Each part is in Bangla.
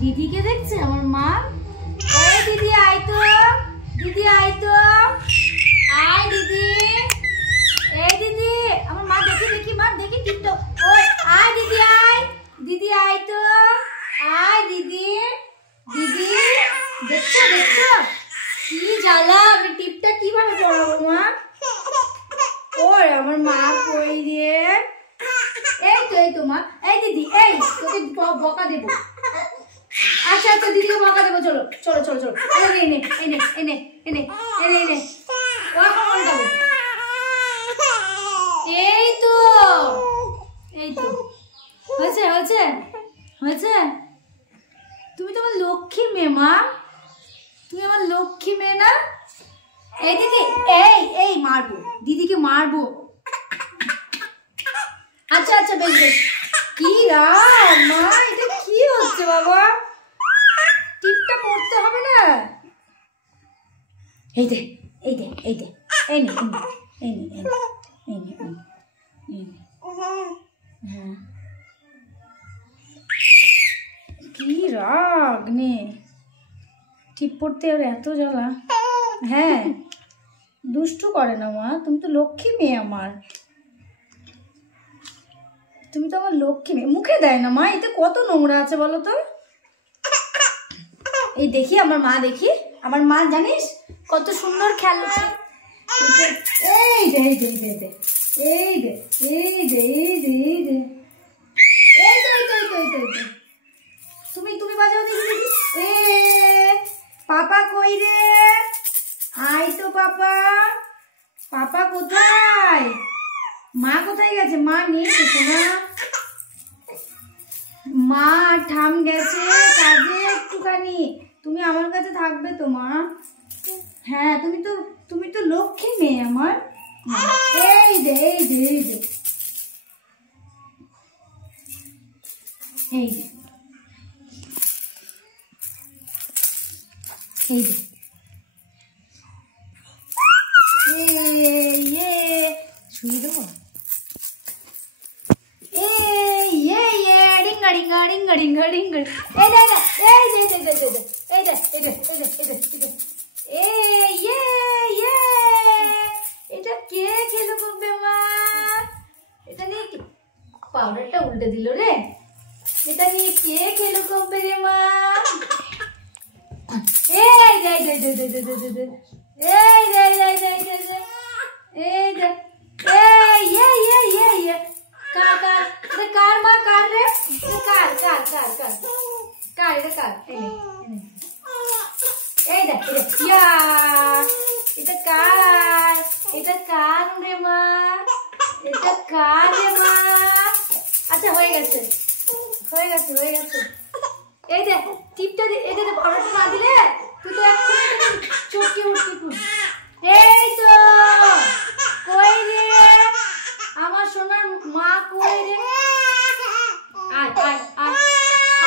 দিদিকে দেখছে আমার মা। এই দিদি আয় তো, দিদি আয় তো, আয় দিদি। এই দিদি আমার মা, দেখি দেখি মা, দেখি টিকটক। ওই আয় দিদি, আয় দিদি, আয় তো, আয় দিদি। দিদি দেখছো দেখছো কি জ্বালা, আমি টিপটা কিভাবে পড়াবো মা? ওই আমার মা কই রে? এই তো মা। এই দিদি, এই তোকে বকা দেবো। আচ্ছা আচ্ছা দিদিকে বকা দেবো, চলো চলো চলো চলো। এনে এনে এনে এনে এনে এনে এই তো, এই তো হয়েছে হয়েছে হয়েছে। তুমি তো আমার লক্ষ্মী মেয়ে মা, তুমি আমার লক্ষ্মী মেয়ে না? এই দিদি, এই এই মারবো, দিদিকে মারবো। আচ্ছা আচ্ছা বেশ বেশ। কি রাগ মা, এটা কি হচ্ছে বাবা? টিপটা পড়তে হবে না? এই দে এই দে এই দে, এই নে এই নে এই নে এই নে এই নে। হ্যাঁ কি রাগ নে, টিপ পড়তে আর এত জ্বালা। হ্যাঁ দুষ্টু করে না মা, তুমি তো লক্ষ্মী মেয়ে আমার, তুমি তো আমার লক্ষ্মী মেয়ে। মুখে দেয় না মা, এতে কত নোংরা আছে বলো তো। এই দেখি আমার মা, দেখি আমার মা, জানিস কত সুন্দর খেলা। এই দে এই দে এই দে এই দে এই দে এই দে এই দে এই দে এই দে। তুমি তুমি বাজাও দেখি। এ পাপা কই রে? আয় তো পাপা। পাপা কোথায়? মা কোথায় গেছে? মা নিয়ে গেছে না, মা ঠাম গেছে কাজে একটুখানি, তুমি আমার কাছে থাকবে তো মা? হ্যাঁ তুমি তো লক্ষ্মী মেয়ে আমার। এই দে এই দে এই দে এই দে এই দে। ছুঁয়ে দেবো। Ring a ring a ring a ring a. এই দে এই দে এই দে এই দে এই দে এই দে এই দে এই দে। এটা কে খেলো করবে মা? এটা নিয়ে পাউডারটা উল্টে দিল রে। এটা নিয়ে কে খেলো করবে রে মা? এই দে এই দে এই দে এই দে এই দে এই দে এই দে এই দে এই কার কার এটা কার মা? কার রে? কার কার কার কার কার এটা কার? এই দেখ ইয়া, এটা কার? এটা কার রে মা? এটা কার রে মা? আচ্ছা হয়ে গেছে হয়ে গেছে হয়ে গেছে। এই দেখ টিপটা দি, এই যে পাউডারটা না দিলে তুই তো এক্ষুনি চটকে উঠবি। এই তো কই রে আমার সোনার মা, কই রে? আয় আয় আয়।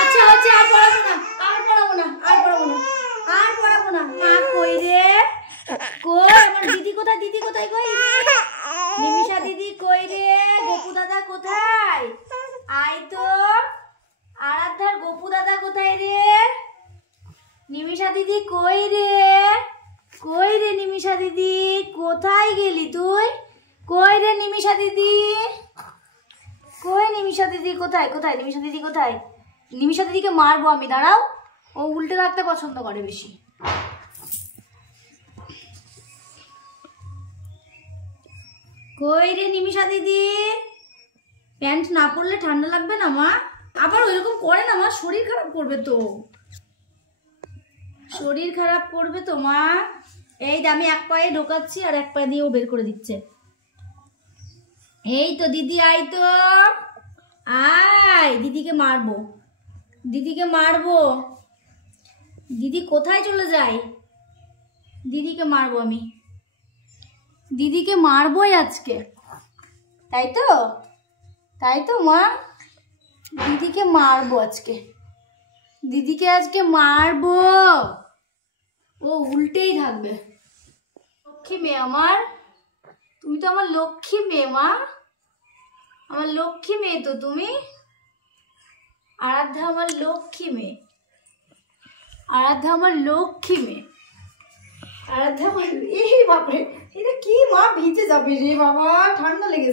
আচ্ছা আচ্ছা আর পড়াবো না, আর পড়াবো না, আর পড়াবো না, আর পড়াবো না। মা কই রে? কই আমার দিদি কোথায়? দিদি কোথায়? কই নিমিষা দিদি কই রে? গোপু দাদা কোথায়? আয় তো। আরাধ্যার গোপু দাদা কোথায় রে? নিমিষা দিদি কই রে? কই রে নিমিষা দিদি? কোথায় গেলি তুই? কই রে নিমিষা দিদি? কই নিমিষা দিদি? কোথায় কোথায় নিমিষা দিদি কোথায়? নিমিষা দিদিকে মারবো আমি, দাঁড়াও। ও উল্টে থাকতে পছন্দ করে বেশি। কই রে নিমিষা দিদি? প্যান্ট না পরলে ঠান্ডা লাগবে না মা? আবার ওইরকম করে না মা, শরীর খারাপ করবে তো, শরীর খারাপ করবে তো মা। এই আমি এক পায়ে ঢোকাচ্ছি আর এক পায়ে দিয়েও বের করে দিচ্ছে। এই তো দিদি আয় তো, আয় দিদিকে মারবো, দিদিকে মারবো। দিদি কোথায় চলে যায়? দিদিকে মারবো আমি, দিদিকে মারবোই আজকে, তাই তো? তাই তো মা, দিদিকে মারবো আজকে, দিদিকে আজকে মারবো। ও উল্টেই থাকবে। লক্ষ্মী মেয়ে আমার, তুমি তো আমার লক্ষ্মী মেয়ে মা, আমার লক্ষ্মী মেয়ে তো তুমি। আরাধ্যা আমার লক্ষ্মী মেয়ে। আরাধ্যা আমার লক্ষ্মী মেয়ে। আরাধ্যা আমার, এই বাপরে, এটা কি মা ভিজে যাবে রে বাবা, ঠান্ডা লেগে